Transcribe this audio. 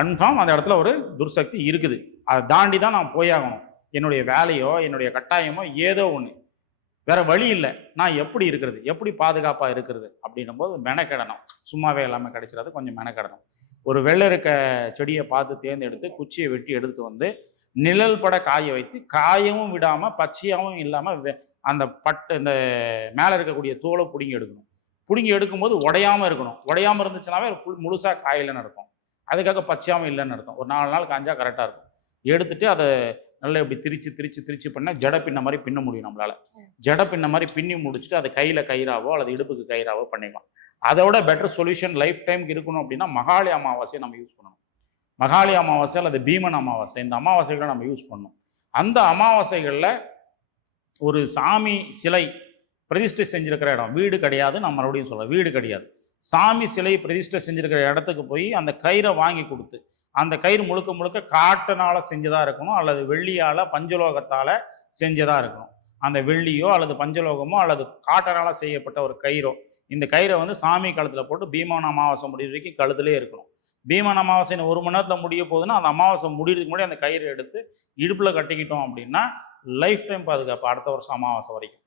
Confirm அந்த இடத்துல ஒரு துர்சக்தி இருக்குது. அதை தாண்டி தான் நான் போயாகணும் என்னுடைய வேலையோ என்னுடைய கட்டாயமோ ஏதோ ஒன்று வேற வழி இல்லை. நான் எப்படி இருக்கிறது? எப்படி பாதுகாப்பாக இருக்கிறது? அப்படின்னும் போது மெனக்கிடணும். சும்மாவே எல்லாமே கிடைச்சிடாது. கொஞ்சம் மெனக்கிடணும். ஒரு வெள்ளை இருக்க செடியை பார்த்து தேர்ந்தெடுத்து குச்சியை வெட்டி எடுத்து வந்து நிழல் பட காய வைத்து காயவும் விடாமல் பச்சையாகவும் இல்லாமல் வெ- அந்த பட்டு இந்த மேலே இருக்கக்கூடிய தோலை பிடுங்கி எடுக்கணும். பிடுங்கி எடுக்கும்போது உடையாமல் இருக்கணும். உடையாம இருந்துச்சுனாவே ஃபுல் முழுசாக காயிலன்னு அர்த்தம் அதுக்காக பச்சையாகவும் இல்லைன்னு அர்த்தம். ஒரு நாலு நாள் காஞ்சா கரெக்டாக இருக்கும். எடுத்துட்டு அதை நல்லா இப்படி திரிச்சு திரிச்சு திரிச்சு பண்ணால் ஜட பின்ன மாதிரி பின்ன முடியும் நம்மளால். ஜட பின்ன மாதிரி பின்னி முடிச்சுட்டு அதை கையில் கயிறாவோ அல்லது இடுப்புக்கு கயிறாவோ பண்ணிக்கலாம். அதோட பெட்டர் சொல்யூஷன் லைஃப் டைம்க்கு இருக்கணும் அப்படின்னா மகாளி அமாவாசையை நம்ம யூஸ் பண்ணணும். மகாளி அமாவாசை அல்லது பீமன் அமாவாசை இந்த அமாவாசைகளை நம்ம யூஸ் பண்ணணும். அந்த அமாவாசைகளில் ஒரு சாமி சிலை பிரதிஷ்டை செஞ்சுருக்கிற இடம். வீடு கிடையாது நான் மறுபடியும் சொல்றேன் வீடு கிடையாது. சாமி சிலை பிரதிஷ்டை செஞ்சுருக்கிற இடத்துக்கு போய் அந்த கயிறை வாங்கி கொடுத்து அந்த கயிறு முழுக்க முழுக்க காட்டனால் செஞ்சதாக இருக்கணும் அல்லது வெள்ளியால் பஞ்சலோகத்தால் செஞ்சதாக இருக்கணும். அந்த வெள்ளியோ அல்லது பஞ்சலோகமோ அல்லது காட்டனால் செய்யப்பட்ட ஒரு கயிறோ இந்த கயிறை வந்து சாமி கழுத்தில் போட்டு பீமான அமாவாசை முடிவு வரைக்கும் கழுத்துலேயே இருக்கணும். பீமன் அமாவாசைன்னு ஒரு மணி நேரத்தில் முடிய போகுதுன்னா அந்த அமாவாசை முடியறதுக்கு முன்னாடி அந்த கயிறு எடுத்து இடுப்பில் கட்டிக்கிட்டோம் அப்படின்னா லைஃப் டைம் பாதுகாப்பு அடுத்த வருஷம் அமாவாசை வரைக்கும்.